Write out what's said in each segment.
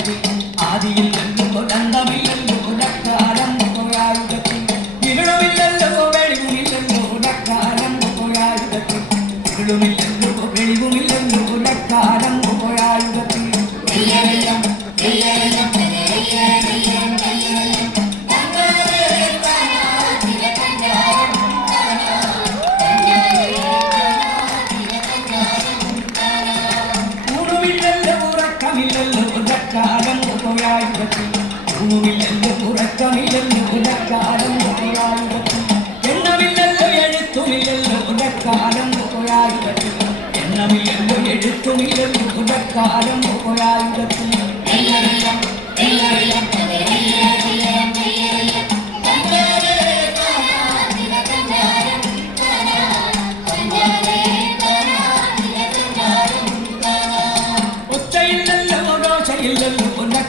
പോയായുധത്തിൽ ആദിയില്ലല്ലോ ഒരന്തമില്ലല്ലോ ഒരക്കാലം പോയായുധത്തിൽ ഇരുളുമില്ലല്ലോ വെളിവുമില്ലല്ലോ ഒരക്കാലം പോയായുധത്തിൽ ഇരുളുമില്ലല്ലോ വെളിവുമില്ലല്ലോ ഒരക്കാലം പോയായുധത്തിൽ ൂമില്ലല്ലോ ഉറക്കമില്ലല്ലോ ഉലക്കാലം പോയായുധത്തിൽ എണ്ണമില്ലല്ലോ എഴുത്തുമില്ലല്ലോ ഉലക്കാലം പോയായുധത്തിൽ എണ്ണമില്ലല്ലോ എഴുത്തുമില്ലല്ലോ ഉലക്കാലം പോയായുധത്തിൽ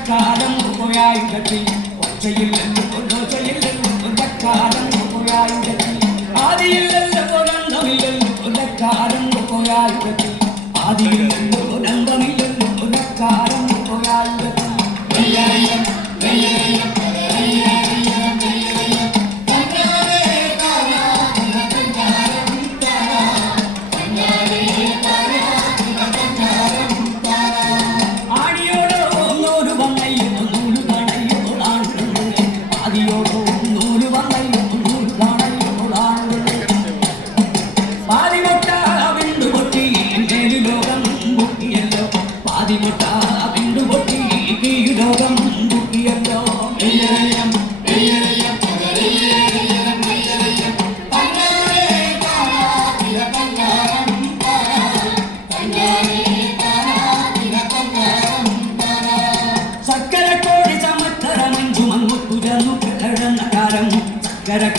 കാലം പോയായുധത്തിൽ ഒച്ചയില്ലല്ലോ ഒച്ചയില്ലല്ലോ ഒലക്കാലം പോയായുധത്തിൽ ആദിയില്ലല്ലോ ഒരന്തമില്ലല്ലോ ഒലക്കാലം പോയായുധത്തിൽ ആദിയില്ലല്ലോ ഒരന്തമില്ലല്ലോ ഒലക്കാലം പോയായുധത്തിൽ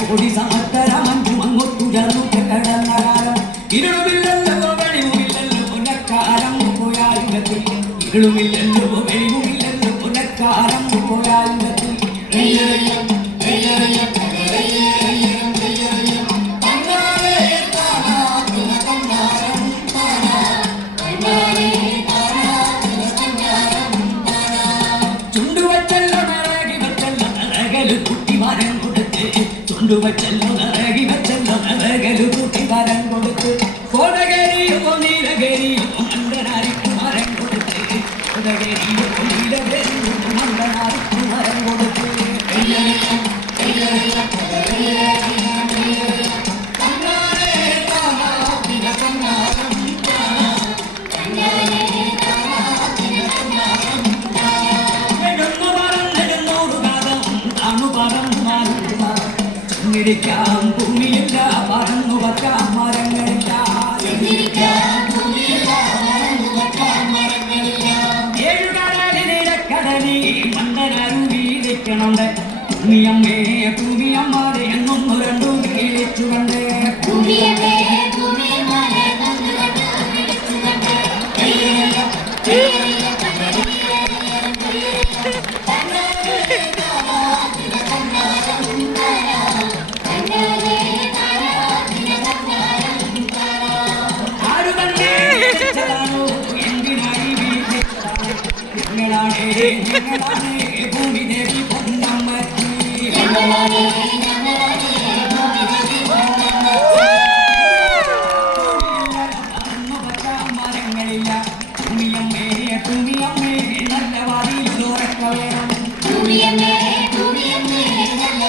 കോടി സമത്തരമഞ്ചു മങ്ങൊത്തുയർന്നു കടന്നകാലം ഇരുളുമില്ലല്ലോ വെളിവുമില്ലല്ലോ പുനക്കാലം പോയായുധത്തിൽ ഇരുളുമില്ലല്ലോ വെളിവുമില്ലല്ലോ പുനക്കാലം പോയായുധത്തിൽ ചുണ്ടുവച്ചല്ലോ നിറകി വച്ചല്ലോ നിറകല് കുട്ടി മരം കൊടുത്ത് ചുണ്ടുവച്ചല്ലോ നിറകി വച്ചല്ലോ നിറകല് കുട്ടി മരം കൊടുത്ത് കോടകരിയോ നീലകരിയോ മണ്ടനാരിക്ക് മരം കൊടുത്ത് കോടകരിയോ നീലകരിയോ മണ്ടനാരിക്ക് മരം കൊടുത്ത് ിരിക്കാം ഭൂമിയില്ല പറന്നു വയ്ക്കാം മരങ്ങളില്ല ഏഴുകടലിടക്കടലി മണ്ടനരുവിരിക്കണുണ്ട് ഭൂമിയമ്മേ ഭൂമിയമ്മാരെ എന്നൊന്നു രണ്ടു വിളിച്ചുകൊണ്ട് ഭൂമി ദേവി പൊന്നമ്മത്തി മരങ്ങളില്ല ഭൂമിയമ്മേ ഭൂമിയമ്മേ നല്ല വാതിലുറക്ക വേണം ഭൂമിയമ്മേ ഭൂമിയമ്മേ നല്ല